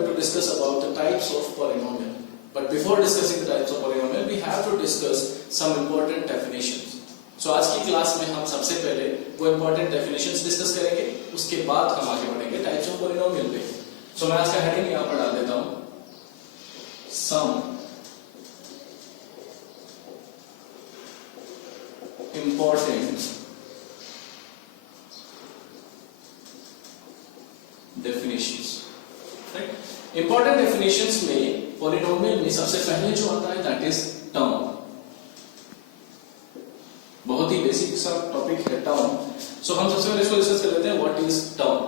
going to discuss about the types of polynomial. But before discussing the types of polynomial, we have to discuss some important definitions. So आज की class में हम सबसे पहले वो important definitions discuss करेंगे, उसके बाद हम आगे बढ़ेंगे types of polynomial पे. So मैं आज का heading यहाँ पर डाल देता हूँ, some important definitions. Right? Important definitions में polynomial में सबसे पहले जो आता है that is term. बहुत ही बेसिक सा टॉपिक है term. So हम सबसे पहले इसको डिस्कस कर लेते हैं what is term.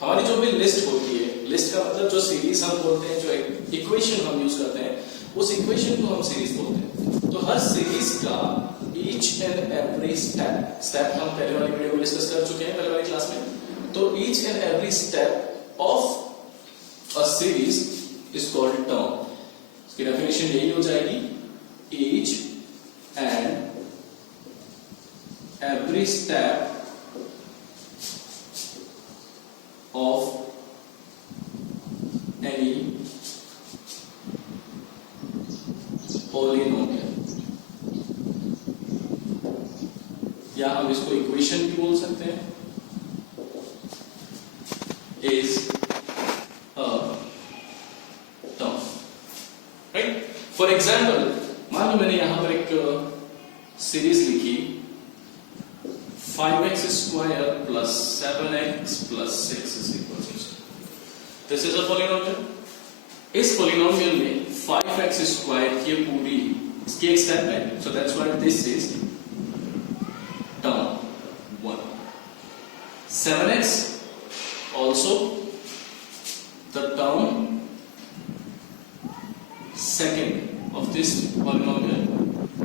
हमारी जो भी लिस्ट होती है, लिस्ट का मतलब जो सीरीज हम बोलते हैं, जो इक्वेशन हम यूज करते हैं, उस इक्वेशन को हम सीरीज बोलते हैं. तो हर सीरीज का each and every step हम पहले वाली वीडियो में डिस्कस कर चुके हैं, पहले वाली क्लास में. तो each and every step of a series is called term. इसकी डेफिनेशन यही हो जाएगी, each and every step of any polynomial, या हम इसको इक्वेशन भी बोल सकते हैं, is a term. Right? For example, मान लो मैंने यहां पर एक सीरीज लिखी 5x square plus 7x plus 6 is equal to 0. This is a polynomial. इस polynomial में 5x square की पूरी इसकी एक स्टेप है, so that's why this is term 1. 7x also the term second of this polynomial,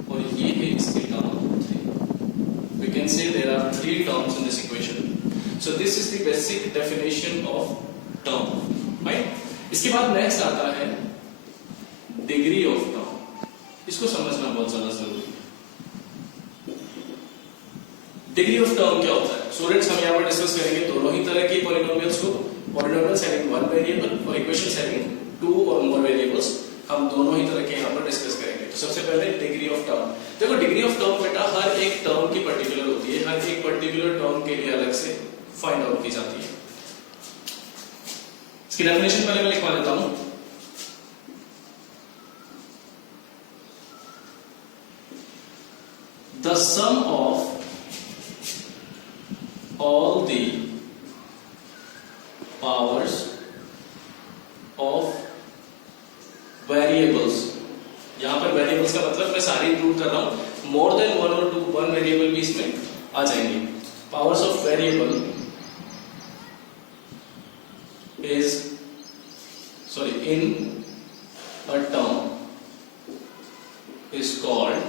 और ये है इसकी term 3. We can say there are 3 terms in this equation. So this is the basic definition of term, right? इसके बाद next आता है degree of term. इसको समझना बहुत ज्यादा जरूरी है. डिग्री ऑफ टर्म क्या होता है? स्टूडेंट्स हम यहाँ पर डिस्कस करेंगे दोनों ही तरह की पॉलिनोमियल्स को, पॉलिनोमियल्स हैविंग वन वेरिएबल और इक्वेशंस हैविंग टू और मोर वेरिएबल्स. हम दोनों ही तरह के यहाँ पर डिस्कस करेंगे. तो सबसे पहले डिग्री ऑफ टर्म. देखो डिग्री ऑफ टर्म बेटा हर एक टर्म की पर्टिकुलर होती है, हर एक पर्टिकुलर टर्म के लिए अलग से फाइंड आउट की जाती है. इसकी डेफिनेशन पहले मैं लिखवा देता हूं. The sum of all the powers of variables. यहां पर variables का मतलब मैं सारी इंक्लूड कर रहा हूं, more than one or two, one variable भी इसमें आ जाएंगे. Powers of variable is in a term is called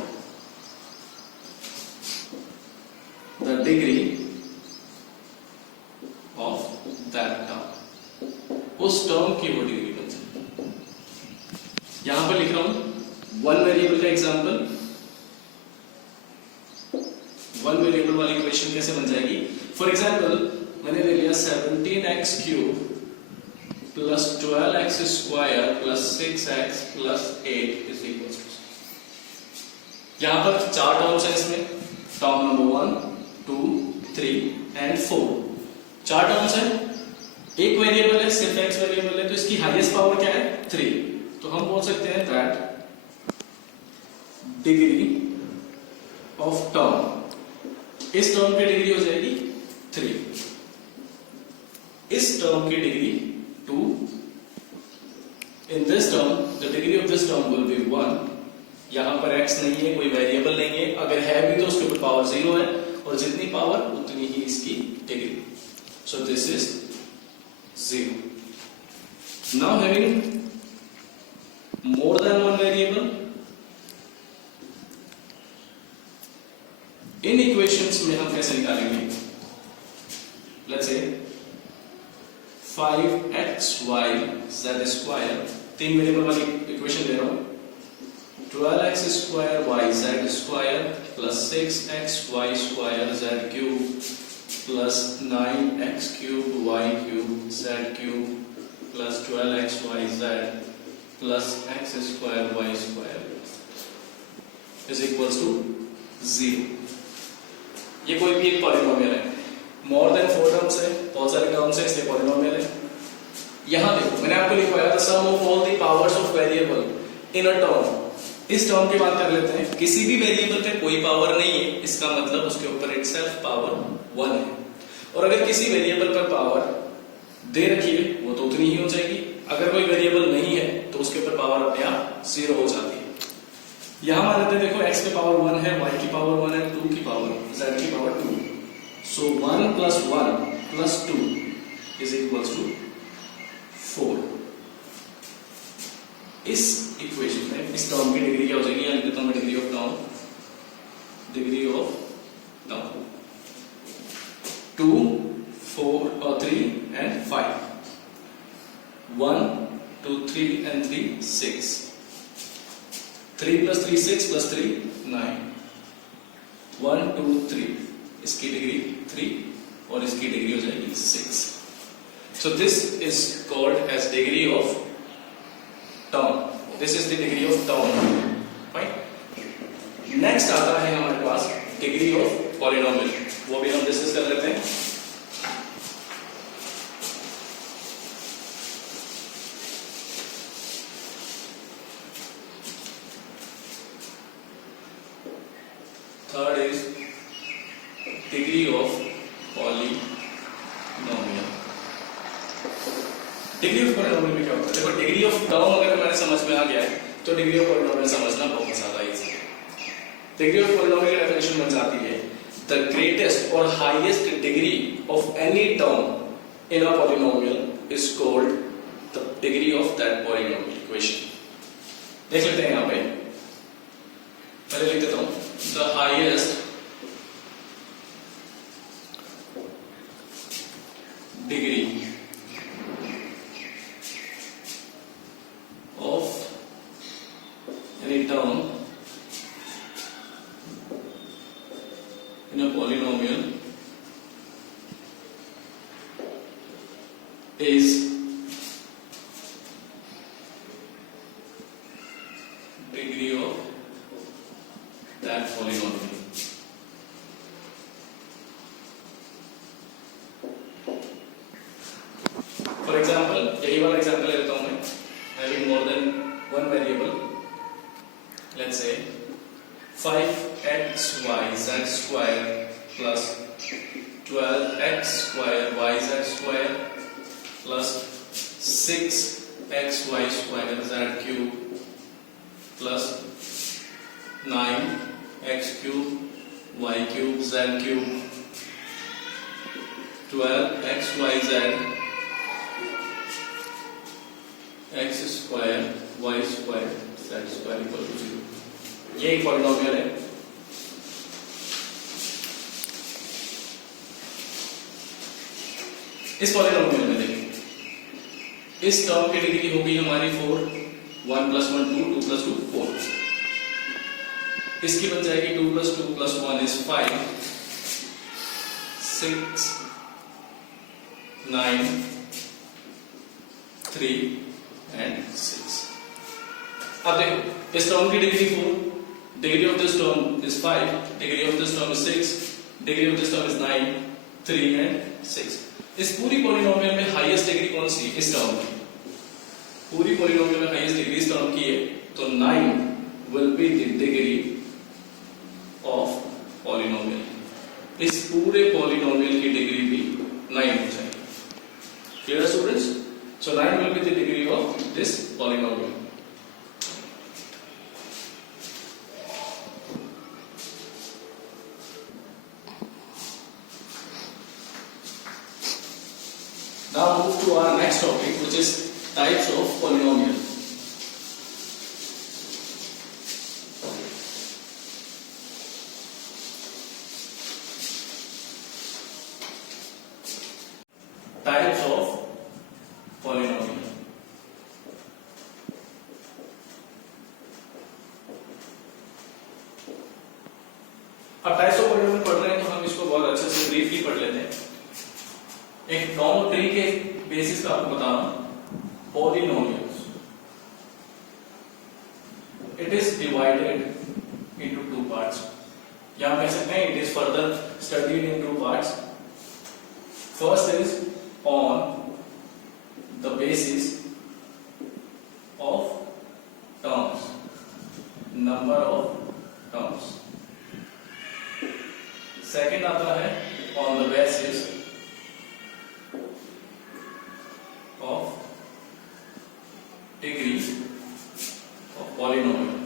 the degree of that term. उस टर्म की वो डिग्री बन जाए. यहां पर लिख रहा हूं वन वेरिएबल का एग्जांपल. वन वेरिएबल वाली इक्वेशन कैसे बन जाएगी? फॉर एग्जांपल मैंने ले लिया 17x cube plus 12x square plus 6x plus 8 is equal to. यहां पर 4 टर्म्स है इसमें. Term number 1, 2, 3 and 4. 4 टर्म्स है, एक वेरिएबल है, सिर्फ x वेरिएबल है, तो इसकी हाईएस्ट पावर क्या है? 3. तो हम बोल सकते हैं दैट डिग्री ऑफ टर्म, इस टर्म की डिग्री हो जाएगी 3, इस टर्म की degree 2. In this term the degree of this term will be 1. यहां पर x नहीं है, कोई वेरिएबल नहीं है, अगर है भी तो उसके ऊपर पावर 0 है, और जितनी पावर उतनी ही इसकी degree. So this is 0. Now having more than one variable, in equations में हम कैसे निकालेंगे? Let's say 5xy z square, 3 variable वाली इक्वेशन ले रहा हूं. 12x square yz square plus 6x y square z cube plus 9x cube y cube z cube plus 12xyz plus x square y square is equals to 0। ये कोई भी एक polynomial है, more than 4 terms है, बहुत सारे terms है, इसलिए पॉलिनोमियल है। यहां देखो मैंने आपको लिखवाया था sum of all the powers of variable in a term. इस टर्म की बात कर लेते हैं, किसी भी वेरिएबल पे कोई पावर नहीं है, इसका मतलब उसके ऊपर इटसेल्फ पावर 1 है। और अगर किसी वेरिएबल पर पावर दे रखी है वो तो उतनी ही हो जाएगी, अगर कोई वेरिएबल नहीं है तो उसके ऊपर पावर अपने आप 0 हो जाती है। यहां मान लेते हैं देखो x की पावर 1 है, y की पावर 1 है, 2 की पावर, z की power 2। So 1 plus 1 plus 2 is equals to 4। इस इक्वेशन में इस टर्म की डिग्री क्या हो जाएगी, यानी लिखता हूं degree of term, degree of term 2 4 और 3 एंड 5, 1 2 3 एंड 3 6, 3 प्लस 3 6 प्लस 3 9, 1 2 3, इसकी डिग्री 3 और इसकी डिग्री हो जाएगी 6। So this is called as degree of term. This is the degree of term. Fine. Next आता है हमारे पास degree of polynomial. वो भी हम डिस्कस कर लेते हैं। Third is degree of polynomial. Degree of polynomial में क्या होता है, देखो डिग्री ऑफ टर्म अगर हमारे समझ में आ गया है तो डिग्री ऑफ पॉलिनोमियल समझना बहुत ज्यादा इजी है। डिग्री ऑफ पॉलिनोमियल की डेफिनेशन बन जाती है द ग्रेटेस्ट और highest degree of any term in a polynomial is called the degree of that polynomial equation. देख लेते हैं यहां पे, पहले लिख देता हूं the highest degree of any term in a polynomial is degree of that polynomial. For example, यही वाला एग्जाम्पल लेता हूं मैं, having more than one variable, let's say 5xyz square plus 12x square yz square plus 6xy square z cube plus 9x cube y cube z cube 12xyz x square y square z square equal to 0। ये एक polynomial है। इस polynomial में देखिए, इस term की degree होगी हमारी 4, 1 प्लस 1 2, 2 प्लस 2 4, इसकी बन जाएगी 2 प्लस 2 प्लस 1 इज 5, 6 9 3 and 6। अब देखो इस टर्म की degree 4, degree of this term is 5, degree of this term is 6, degree of this term is 9, 3 and 6। इस पूरी पॉलिनोमियल में हाईएस्ट डिग्री कौन सी, इस टर्म की। पूरी पॉलिनोमियल में हाईएस्ट डिग्री इस टर्म की है, तो 9 will be the degree of polynomial. इस पूरे पॉलिनोमियल की डिग्री भी 9 हो जाएगी। Clear students? So 9 will be the degree of this polynomial. Now move to our next topic, which is types of polynomial. Types of polynomial. अब types of polynomial पढ़ रहे हैं तो हम इसको बहुत अच्छे से ब्रीफली पढ़ लेते हैं। एक नॉर्मल ट्री के बेसिस पे आपको बता रहा हूं। polynomials. It is divided into two parts. यहाँ कह सकते हैं it is further studied in two parts. First is on the basis of terms, number of terms. Second आता है on the basis of degree of polynomial.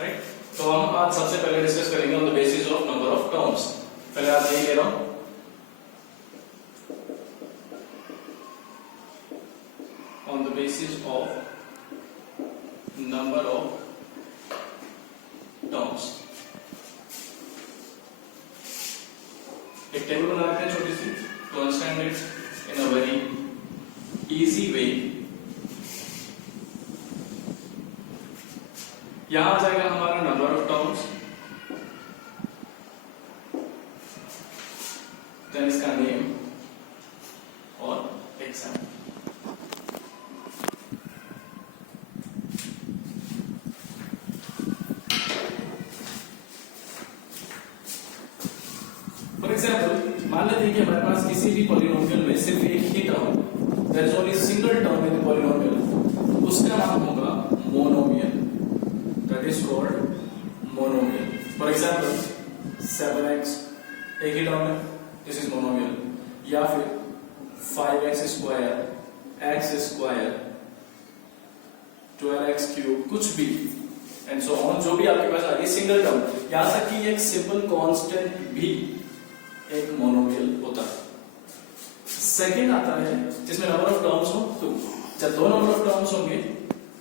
Right? तो हम आज सबसे पहले डिस्कस करेंगे on the basis of number of terms. पहले आप यही ले रहा हूं on the basis of number of terms. एक टेबल बना लेते हैं छोटी सी to understand it in a very easy way. यहां आ जाएगा हमारा नंबर ऑफ टर्म्स, देन इसका नेम और एग्जाम. फॉर एग्जाम्पल मान लेते हैं कि हमारे पास किसी भी पॉलिनोमियल में सिर्फ एक ही term, there is only single term in the polynomial, उसका नाम होगा monomial. That is called monomial. For example 7x एक ही टर्म है, दिस इज मोनोमियल. या फिर 5x square, x square, 12x cube, कुछ भी एंड सो ऑन, जो भी आपके पास आ रही है सिंगल टर्म. यहां तक कि एक सिंपल कांस्टेंट भी एक मोनोमियल होता है. सेकंड आता है जिसमें नंबर ऑफ टर्म्स हो. तो जब दो नंबर ऑफ टर्म्स होंगे,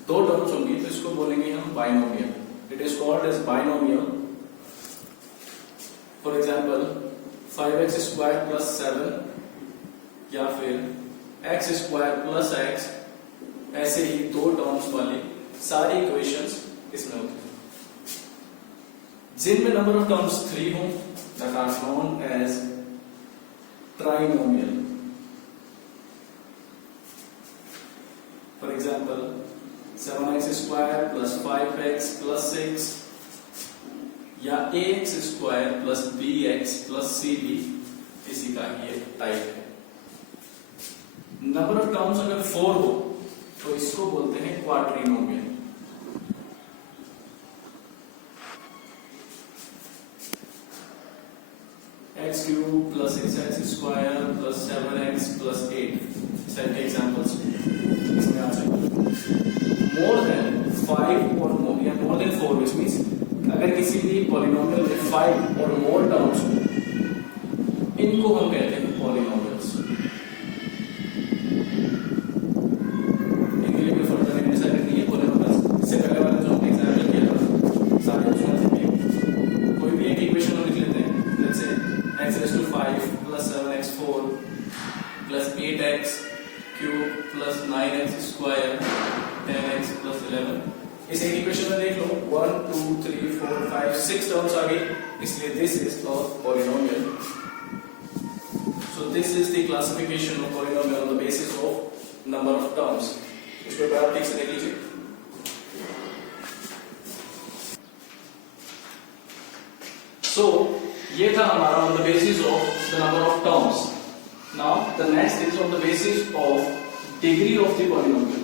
दो टर्म्स होंगी, तो इसको बोलेंगे हम binomial. It is called as binomial. For example 5x square plus 7 या फिर x स्क्वायर प्लस x, ऐसे ही दो टर्म्स वाली सारी इक्वेशंस इसमें होती है. जिनमें नंबर ऑफ टर्म्स 3 हो, that are known as trinomial. For example, 7x square plus 5x plus 6 या ax square plus bx plus cb, इसी का ये टाइप है. नंबर ऑफ टर्म्स अगर 4 हो तो इसको बोलते हैं क्वाड्रिनोमियल. x cube plus 6x square plus 7x plus 8 set के एग्जांपल्स इसमें आ जाएंगे. मोर देन 5 और मोर या मोर देन 4, व्हिच मींस अगर किसी भी पॉलिनोमियल में 5 और मोर टर्म्स हो, इनको हम कहते हैं पॉलिनोमियल्स. इनके लिए कोई फर्दर डिसाइड नहीं है पॉलिनोमियल्स. इससे पहले वाला जो हमने एग्जांपल किया था सारे उसमें थे. कोई भी एक इक्वेशन हम लिख लेते हैं. Let's say x raised to 5 plus 7x4 plus 8x cube plus 9x square 10x plus 11. इस एक इक्वेशन में देख लो 1 2 3 4 5 6 टर्म्स आ गई, इसलिए this is a polynomial. So this is the classification of polynomial on the basis of number of terms. इसको एक बार ठीक से देख लीजिए. सो ये था हमारा on the basis of the number of terms. Now the next is on the basis of degree of the polynomial.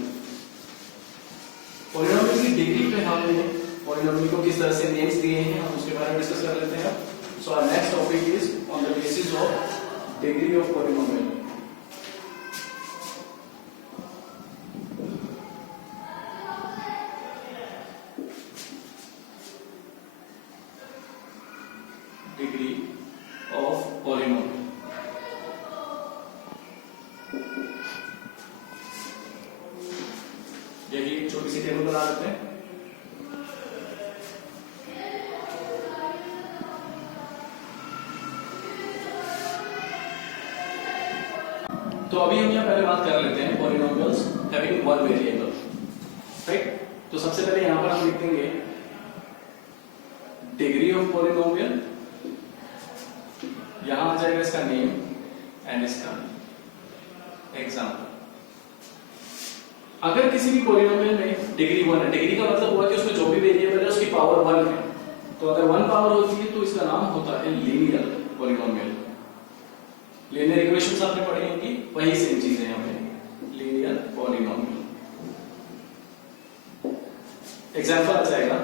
Polynomial की डिग्री पे हमने पॉलिनोमियल को किस तरह से नेम्स दिए हैं, हम उसके बारे में डिस्कस कर लेते हैं. So our next topic is on the basis of degree of polynomial. Degree of polynomial. यही एक छोटी सी टेबल बना लेते हैं. तो अभी हम यहाँ पहले बात कर लेते हैं polynomials having one variable. Right. तो सबसे पहले यहां पर हम लिख देंगे डिग्री ऑफ पॉलिनोमियल. यहां आ जाएगा इसका नेम एंड इसका एग्जाम्पल, अगर किसी भी पॉलिनोमियल में डिग्री 1 है, डिग्री का मतलब हुआ कि उसमें जो भी वेरिएबल है उसकी पावर 1 है, तो अगर 1 पावर होती है तो इसका नाम होता है लीनियर पॉलिनोमियल। लीनियर इक्वेशंस आपने पढ़ी होंगी, वही सेम चीज है यहाँ पे, लीनियर पॉलिनोमियल। एग्जाम्पल आ जाएगा,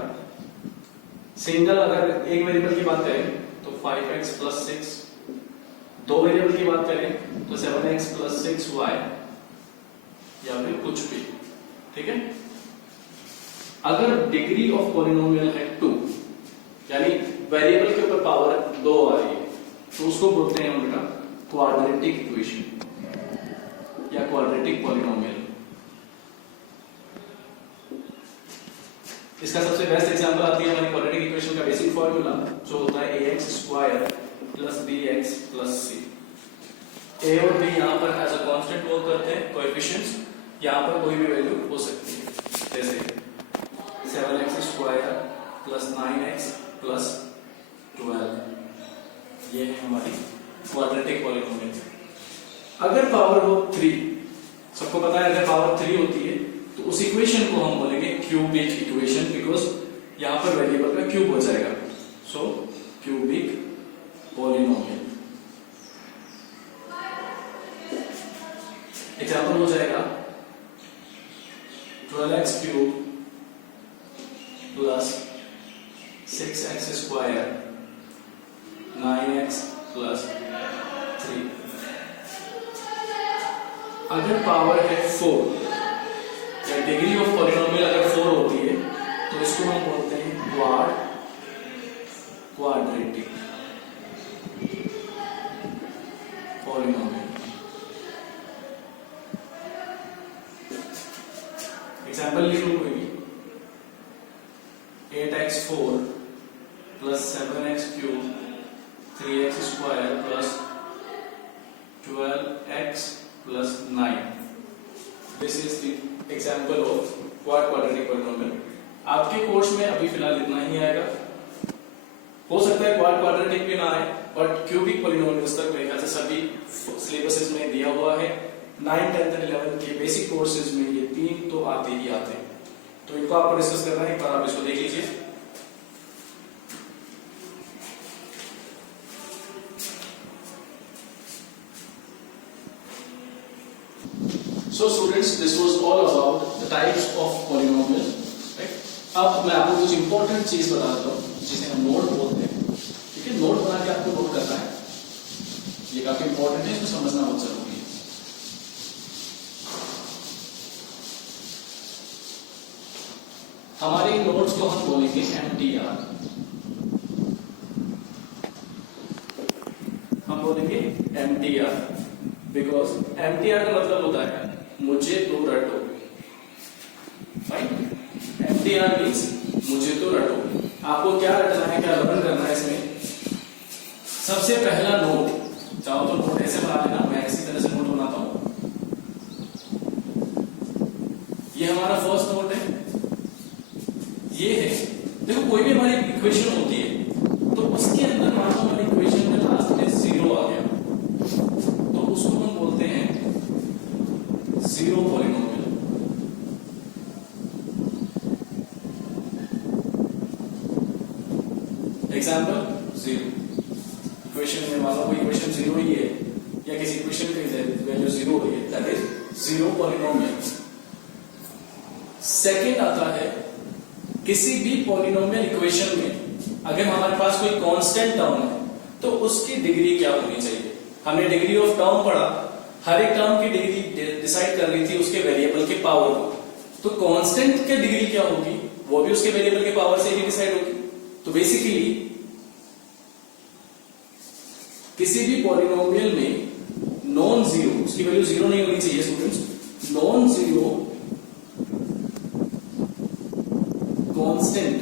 सिंगल अगर एक वेरिएबल की बात करें तो 5x + 6, दो वेरिएबल की बात करें तो 7x + 6y, या फिर कुछ भी, ठीक है। अगर डिग्री ऑफ पॉलिनोमियल है 2, यानी वेरिएबल के ऊपर पावर 2 आ रही है, तो उसको बोलते हैं बेटा क्वाड्रेटिक इक्वेशन या क्वाड्रेटिक पॉलिनोमियल। इसका सबसे बेस्ट एग्जांपल आती है हमारी क्वाड्रेटिक इक्वेशन का बेसिक फॉर्मूला, जो होता है ax² + bx + c। a और b यहां पर एज अ कांस्टेंट वर्क करते हैं, कोएफिशिएंट्स, यहां पर कोई भी वैल्यू हो सकती है, जैसे 7x² + 9x + 12, ये है हमारी क्वाड्रेटिक पॉलिनोमियल। अगर पावर हो 3, सबको पता है अगर पावर 3 होती है तो उस इक्वेशन को हम बोलेंगे क्यूबिक इक्वेशन, बिकॉज यहां पर वेरिएबल का क्यूब हो जाएगा, सो क्यूबिक पॉलिनोमियल। एग्जांपल हो जाएगा 12x³ + 6x² 9x + 3। अगर पावर है 4, या डिग्री ऑफ पॉलिनोमियल अगर 4 होती है तो इसको हम बोलते हैं क्वाड्रेटिक पॉलिनोमियल। एग्जांपल लिख लो कोई, 8x4 + 7x³ 3x² + 12x + 9। This is the example of quadratic polynomial। आपके कोर्स में अभी फिलहाल इतना ही आएगा, हो सकता है क्वाड्रेटिक भी ना आए, बट क्यूबिक पॉलिनोमियल्स तक मेरे ख्याल से सभी सिलेबसेस में दिया हुआ है। 9, 10 और 11 के बेसिक कोर्सेज में ये 3 तो आते ही आते हैं, तो इनको आपको डिस्कस करना है, एक बार आप इसको देख लीजिए। So students, this was all about the types of polynomial, right? अब मैं आपको कुछ इंपॉर्टेंट चीज बता देता हूँ जिसे हम नोट बोलते हैं, ठीक है। नोट बना के आपको नोट करना है, ये काफी इंपॉर्टेंट है, इसको समझना बहुत जरूरी है। हमारे नोट्स को हम बोलेंगे MTR, हम बोलेंगे MTR, बिकॉज MTR का मतलब होता है मुझे तो रटो, फाइन। MTR मीन्स मुझे तो रटो। आपको क्या रटना है, क्या लर्न करना है इसमें। सबसे पहला नोट, चाहो तो नोट ऐसे बना लेना, मैं इसी तरह से नोट बनाता हूं। ये हमारा फर्स्ट नोट है, ये है, देखो कोई भी हमारी इक्वेशन होती है तो उसके अंदर मान लो हमारी इक्वेशन में लास्ट में 0 आ गया, तो उसको हम बोलते हैं जीरो पॉलिनोमियल। एग्जांपल 0, इक्वेशन में मान लो कोई इक्वेशन 0 ही है, या किसी इक्वेशन की वैल्यू 0 है, that is zero polynomial. Second आता है, किसी भी पॉलिनोमियल इक्वेशन में अगर हमारे पास कोई कांस्टेंट टर्म है तो उसकी डिग्री क्या होनी चाहिए। हमने डिग्री ऑफ टर्म पढ़ा, हर एक टर्म की डिग्री डिसाइड कर रही थी उसके वेरिएबल के पावर को, तो कांस्टेंट की डिग्री क्या होगी, वो भी उसके वेरिएबल के पावर से ही डिसाइड होगी। तो बेसिकली किसी भी पॉलिनोमियल में नॉन जीरो, उसकी वैल्यू 0 नहीं होनी चाहिए स्टूडेंट्स, नॉन जीरो कांस्टेंट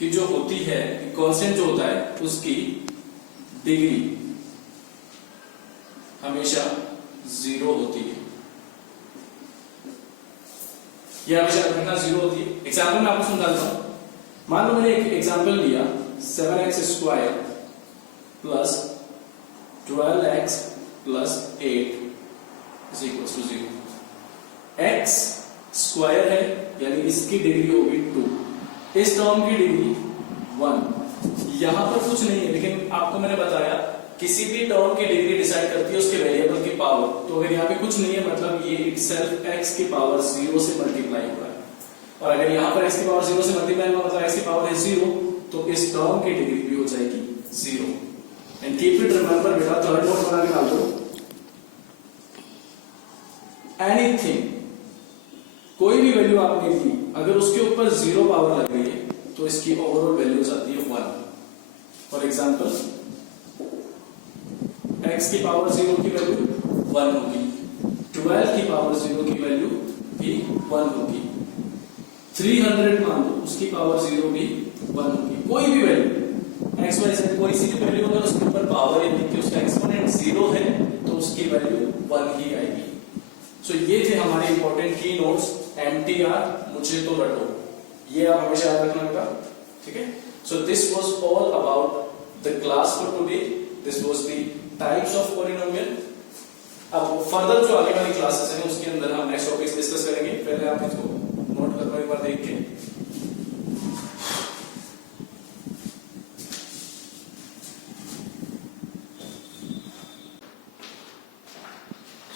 की जो होती है, कांस्टेंट जो होता है उसकी डिग्री हमेशा 0 होती है, यह हमेशा रखना 0 होती है। एग्जाम्पल मैं आपको समझाता हूं, मान लो मैंने एक एग्जाम्पल लिया 7x² + 12x plus 8 is equal to 0। X square है यानी इसकी डिग्री होगी 2, इस टर्म की डिग्री 1। यहां पर कुछ नहीं है, लेकिन आपको मैंने बताया किसी भी टर्म की डिग्री डिसाइड करती है उसके वेरिएबल की पावर। तो अगर यहाँ पे कुछ नहीं है मतलब ये इटसेल्फ x की पावर 0 से मल्टीप्लाई हुआ है, और अगर यहाँ पर x की पावर 0 से मल्टीप्लाई हुआ मतलब x की पावर है 0, तो इस टर्म की डिग्री भी हो जाएगी 0। एंड कीप इट रिमेंबर बेटा, थर्ड नोट बना के डाल दो। एनीथिंग, कोई भी वैल्यू आपने दी अगर उसके ऊपर 0 पावर लग रही है तो इसकी ओवरऑल वैल्यू आती है 1। फॉर एग्जांपल x की पावर 0 की वैल्यू 1 होगी, 12 की पावर 0 की वैल्यू भी 1 होगी, 300 मान लो उसकी पावर 0 भी 1 होगी। कोई भी वैल्यू x y z कोई सी भी वैल्यू अगर उसके ऊपर पावर यानी कि उसका एक्सपोनेंट 0 है तो उसकी वैल्यू 1 ही आएगी। सो ये थे हमारे इंपॉर्टेंट की नोट्स MTR मुझे तो रटो, ये आप हमेशा याद रखना बेटा, ठीक है। So this was all about the class for today, this was the types of polynomial. अब फर्दर जो आगे वाली क्लासेस हैं उसके अंदर हम नेक्स्ट टॉपिक्स डिस्कस करेंगे। पहले आप इसको नोट कर लो एक बार देख के।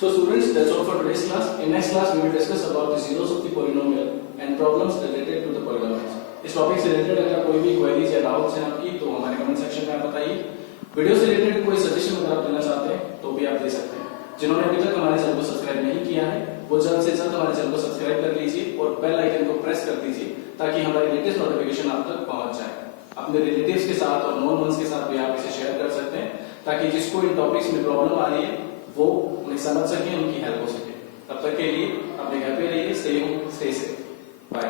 So students, that's all for today's class. In next class, we will discuss about the zeros of the polynomial and problems related to the polynomials. इस टॉपिक से रिलेटेड अगर कोई भी क्वेरीज या डाउट्स हैं आपकी तो हमारे कमेंट सेक्शन में आप बताइए। वीडियो से रिलेटेड कोई सजेशन अगर आप देना चाहते हैं तो भी आप दे सकते हैं। जिन्होंने अभी तक हमारे चैनल को सब्सक्राइब नहीं किया है वो जल्द से जल्द हमारे चैनल को सब्सक्राइब कर लीजिए और बेल आइकन को प्रेस कर दीजिए ताकि हमारी लेटेस्ट नोटिफिकेशन आप तक पहुंच जाए। अपने रिलेटिव्स के साथ और नॉन वंस के साथ भी आप इसे शेयर कर सकते हैं ताकि जिसको इन टॉपिक्स में प्रॉब्लम आ रही है वो उन्हें समझ सके, उनकी हेल्प हो सके। तब तक के लिए अपने घर पे रहिए, stay home, stay safe, bye.